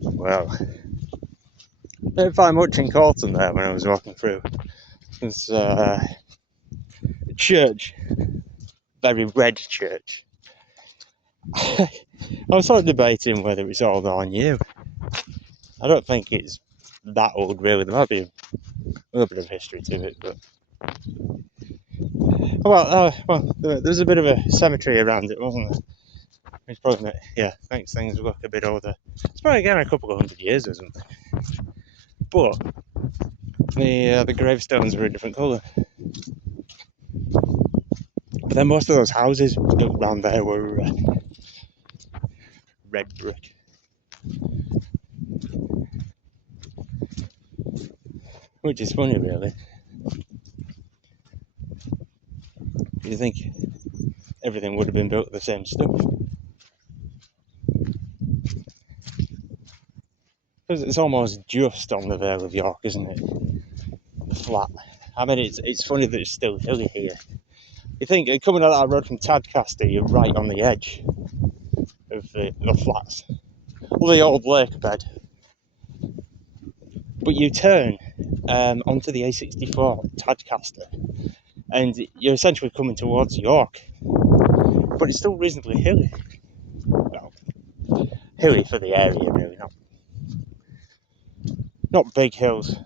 Well, I didn't find much in Corton there when I was walking through. There's a church, very red church. I was sort of debating whether it's old or new. I don't think it's that old, really. There might be a little bit of history to it, but there's a bit of a cemetery around it, wasn't there? It's probably makes things look a bit older. It's probably again a couple of 100 years or something. But the gravestones are a different colour. But then most of those houses built around there were red brick. Which is funny, really. You think everything would have been built of the same stuff. Because it's almost just on the Vale of York, isn't it? The flat. I mean, it's funny that it's still hilly here. You think coming out that road from Tadcaster, you're right on the edge of the flats. Well, the old lake bed. But you turn onto the A64 Tadcaster, and you're essentially coming towards York. But it's still reasonably hilly. Well, hilly for the area, really, not big hills.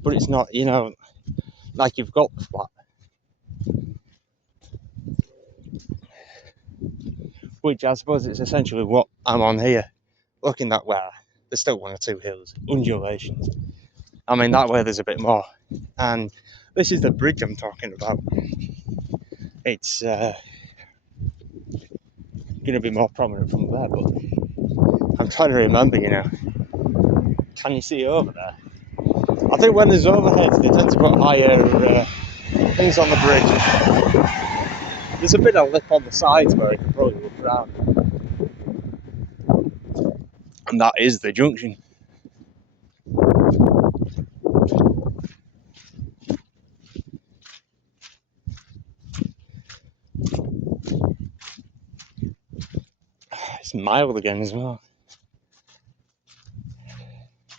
But it's not, like you've got the flat. Which I suppose is essentially what I'm on here. Looking that way, there's still one or two hills, undulations. I mean, that way there's a bit more. And this is the bridge I'm talking about. It's going to be more prominent from there, but I'm trying to remember, Can you see over there? I think when there's overheads, they tend to put higher things on the bridge. There's a bit of lip on the sides where you can probably look around. And that is the junction. It's mild again as well.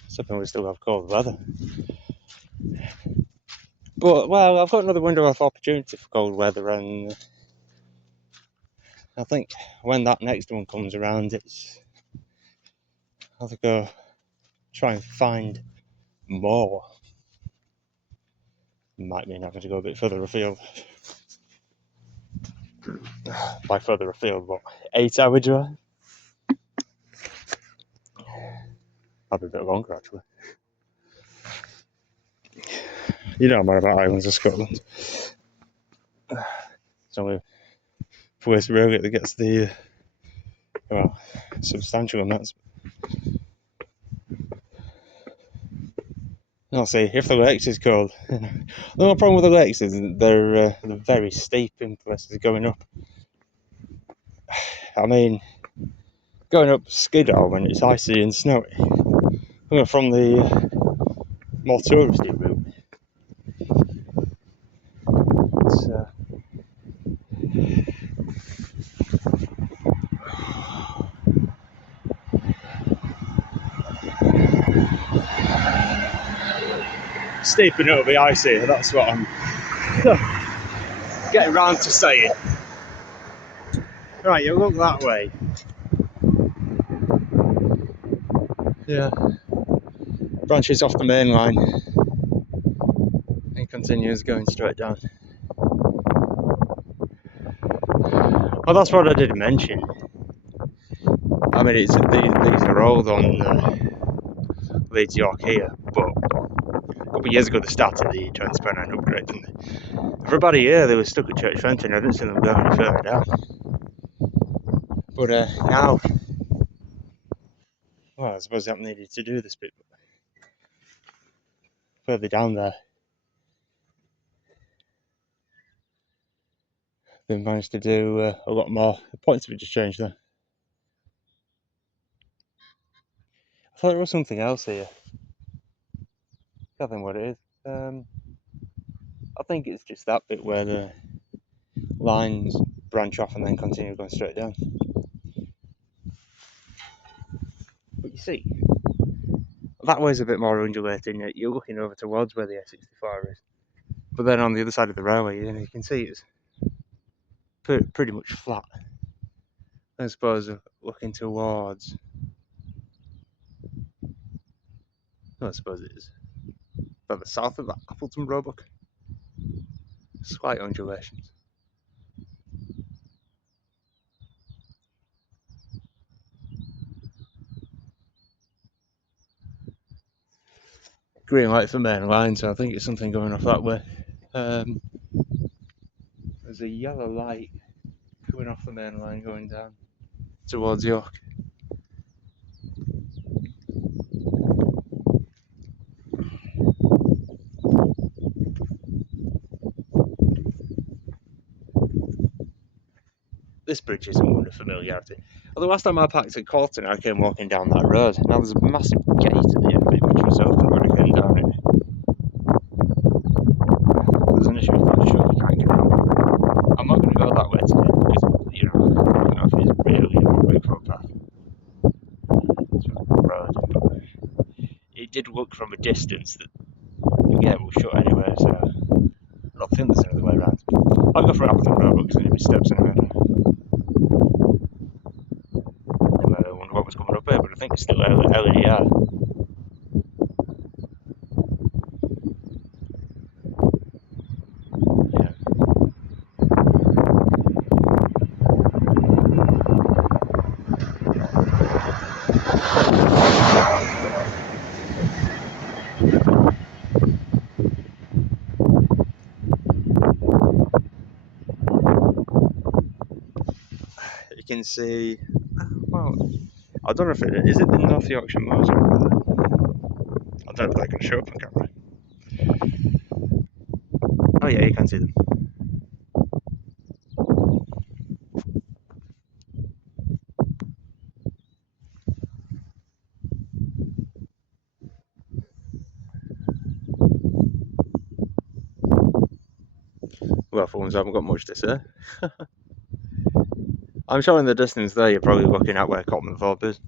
Something we still have cold weather. But, well, I've got another window of opportunity for cold weather, and I think when that next one comes around, I'll have to go try and find more. Might mean having to go a bit further afield. By further afield, what? 8-hour drive? That'd be a bit longer, actually. You know more about islands of Scotland. It's only a place really that gets the substantial amounts. I'll say, if the lakes is cold. The only problem with the lakes is they're very steep in places going up. I mean, going up Skiddaw when it's icy and snowy, from the more touristy route. Steep and it'll be icy, that's what I'm getting round to saying. Right, you look that way. Yeah. Branches off the main line and continues going straight down. Well, that's what I did mention. I mean, these are all on Leeds York here, but a couple of years ago they started the Transparent upgrade, didn't they? For about a year they were stuck at Church Fenton. I didn't see them going any further down. But now, well, I suppose that needed to do this bit further down there. They managed to do a lot more. The points have just changed there. I thought there was something else here. I can't think what it is. I think it's just that bit where the lines branch off and then continue going straight down. see, that way's a bit more undulating. You're looking over towards where the A64 is. But then on the other side of the railway, you can see it's pretty much flat. I suppose looking towards... I suppose it is. But the south of that Appleton Roebuck, slight undulations. Green light for main line, so I think it's something going off that way. There's a yellow light coming off the main line going down towards York. This bridge isn't one of familiarity. Well, the last time I parked at Corton, I came walking down that road. Now there's a massive gate at the end of it, which was open when I came down it. There's an issue with that shut, you can't get out. I'm not going to go that way today because, I don't know if it's really a big footpath. It's a road, but it did look from a distance that the gate will shut anyway, so I don't think there's another way around. I'll go for Appleton Road because there's any steps anyway. I wonder what was coming up here, but I think it's still LER. You can see, well, I don't know if it is the North Yorkshire Moors over there. I don't know if they're going to show up on camera. Oh yeah, you can see them. Well, for ones I haven't got much to say. I'm sure in the distance there you're probably looking at where Cotman Thorpe is.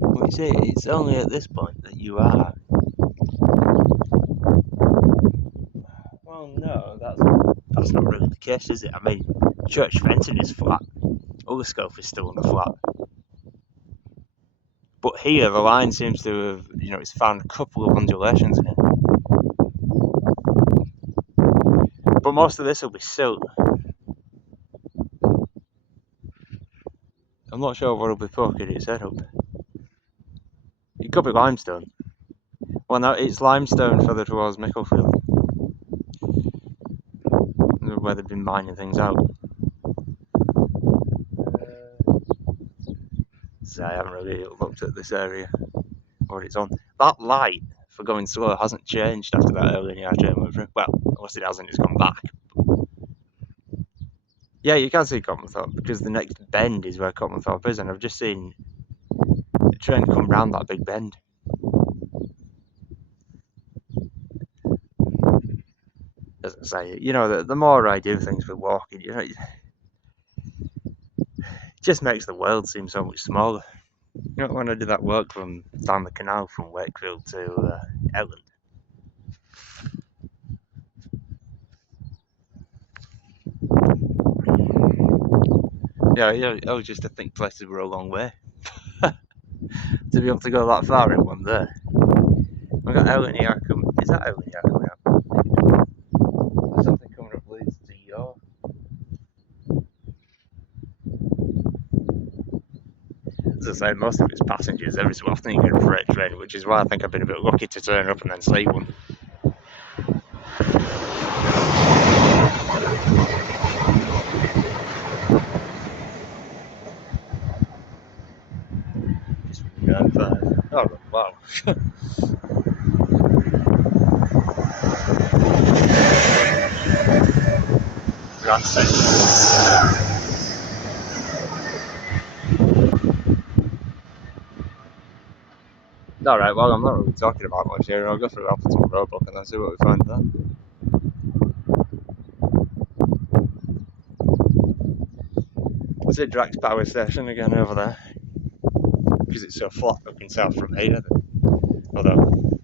Well, you see, it's only at this point that you are. Well, no, that's not really the case, is it? I mean, Church Fenton is flat. Ullerscope is still on the flat. But here, the line seems to have, it's found a couple of undulations in it. But most of this will be silt. I'm not sure what will be poking its head up. It could be limestone. Well, no, it's limestone further towards Micklefield, where they've been mining things out. So I haven't really looked at this area, what it's on. That light for going slow hasn't changed after that early in the train went through. Well, unless it hasn't, it's gone back. Yeah, you can see Cotmanthorpe because the next bend is where Cotmanthorpe is, and I've just seen the train come round that big bend. As I say, the more I do things for walking, it just makes the world seem so much smaller. When I did that work from down the canal from Wakefield to Elland. Yeah, I was just to think places were a long way. To be able to go that far in one day. We've got Elland here coming. Is that Elland here coming up? There's something coming up leads to York. As I say, most of it's passengers. Every so often you get a freight train, which is why I think I've been a bit lucky to turn up and then see one. Oh, wow. That's it. Alright, well, I'm not really talking about much here. I'll go through Appleton Roebuck and then see what we find there. It's a Drax power station again over there. Because it's so flat looking south from here. Although,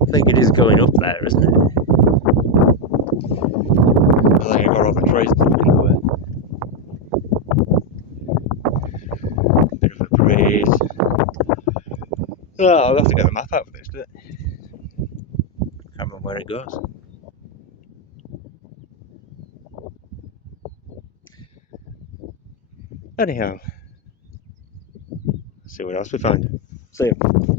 I think it is going up there, isn't it? I think you've got all the trees blocking the way. Bit of a breeze. Oh, I'll have to get the map out for this, can't remember where it goes. Anyhow, see what else we find. See you.